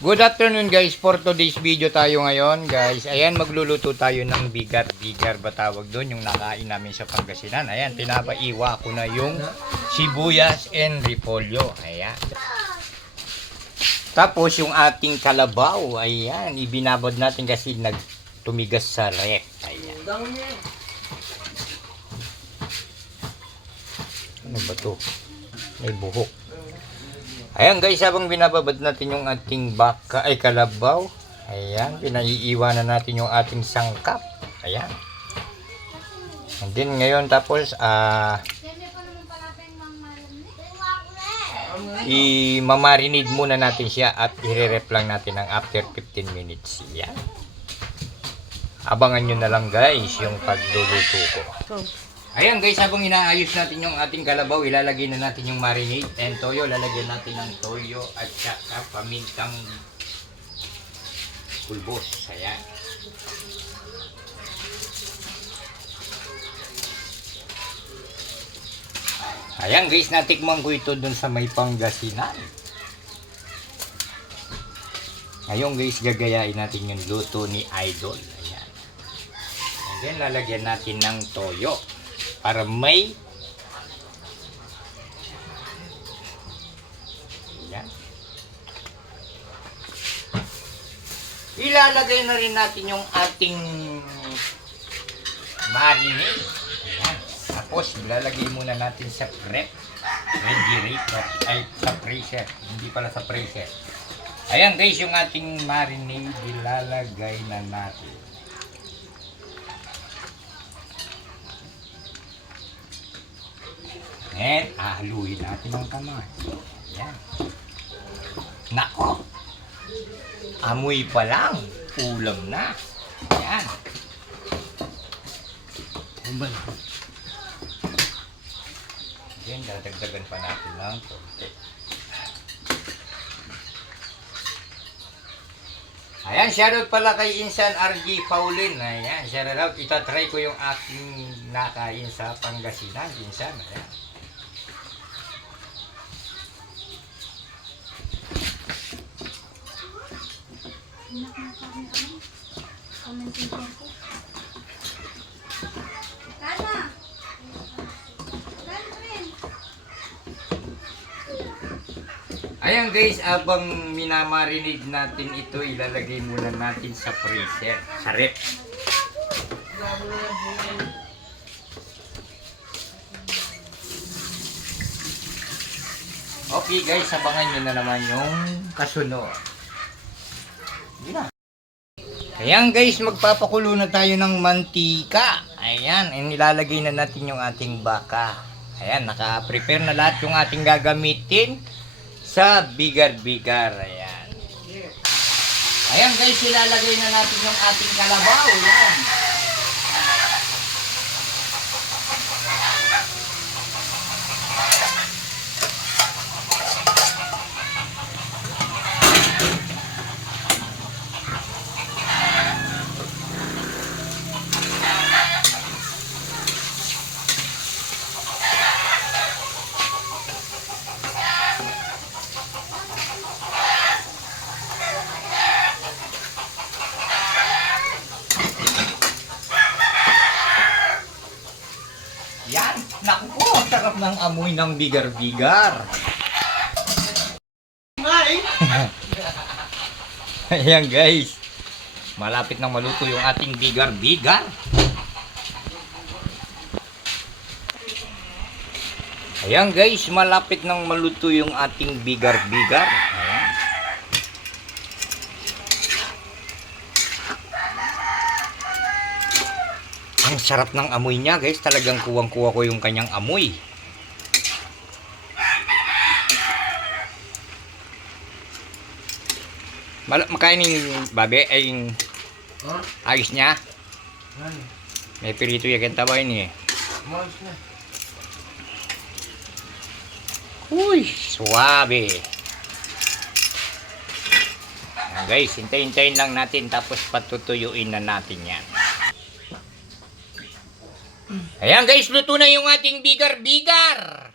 Good afternoon guys, for today's video tayo ngayon guys. Ayan, magluluto tayo ng bigar-bigar ba tawag doon, yung nakain namin sa Pangasinan. Ayan, pinapaiwa ko na yung sibuyas and repolyo. Ayan. Tapos yung ating kalabaw, ayan, ibinabad natin kasi tumigas sa rep. Ayan. Ano ba to? May buhok. Ayan guys, habang binababad natin yung ating kalabaw, ayan, pinaiiwanan natin yung ating sangkap. Ayan. And then ngayon tapos i-marinate muna natin siya at i-rep lang natin ng after 15 minutes. Ayan. Abangan nyo na lang guys yung pagluluto ko. Ayan guys, habang inaayos natin yung ating kalabaw, ilalagay na natin yung marinade and toyo. Lalagyan natin ng toyo at saka pamintang pulbos. Ayan. Ayan guys, natikman ko ito dun sa may Pangasinan. Ngayon guys, gagayain natin yung luto ni Idol. Ayan. And then lalagyan natin ng toyo. Para may yan. Ilalagay na rin natin yung ating marinade. Yan. Tapos ilalagay muna natin sa prep. Ready ay sa freezer. Hindi pala sa freezer. Ayan guys, yung ating marinade ilalagay na natin. And haluin natin ang kamay. Ayan. Nako. Amoy pa lang. Ulam na. Ayan. Then dadagdagan pa natin ng konti. Ayan, shoutout pala kay Insan RG Paulin. Ayan, shoutout. Itatry ko yung aking nakain sa Pangasinan. Insan, ayan. Ayan guys, abang minamarinate natin ito, ilalagay muna natin sa freezer, sa rep. Okay guys, abangan nyo na naman yung kasunod. Ayan guys, magpapakulo na tayo ng mantika. Ayan, nilalagay na natin yung ating baka. Ayan, naka-prepare na lahat yung ating gagamitin sa bigar-bigar. Ayan. Ayan guys, ilalagay na natin yung ating kalabaw. Ayan. Yan, naku po, sarap ng amoy ng bigar-bigar. Ayan guys, malapit nang maluto yung ating bigar-bigar. Ayan guys, malapit nang maluto yung ating bigar-bigar. Ayan. Ang sarap ng amoy niya guys, talagang kuwang-kuwa ko yung kanyang amoy. Makainin babe ay ayos niya. May pirito yakin tabay ni. Uy, suwabe. Guys, hintayin-hintayin lang natin tapos patutuyuin na natin yan. Ayan guys, luto na yung ating bigar-bigar.